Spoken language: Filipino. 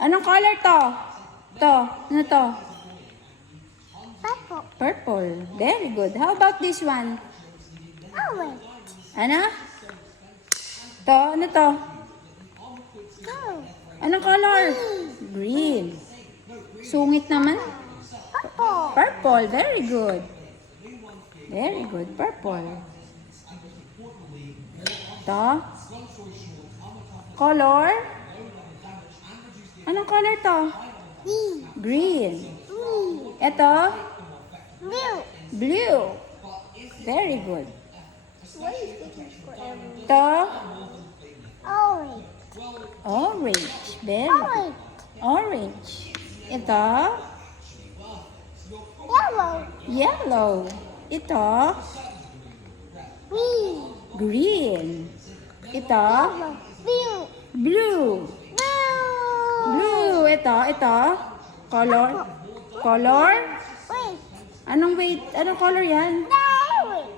Anong color to? To. Ano to? Purple. Purple. Very good. How about this one? Orange. Ano? To. Ano to? Gold. Anong color? Green. Sungit naman. Purple. Purple. Very good. Very good. Purple. To. Color? Anong color to? Green. Green. Green. Ito? Blue. Blue. Very good. What is taking forever? To? Orange. Orange. Very good. Orange. Orange. Ito? Yellow. Yellow. Ito? Green. Green. Ito? Yellow. Blue. Blue. Blue. Blue. Ito? Color? Color? Wait. Anong color yan? No. Wait.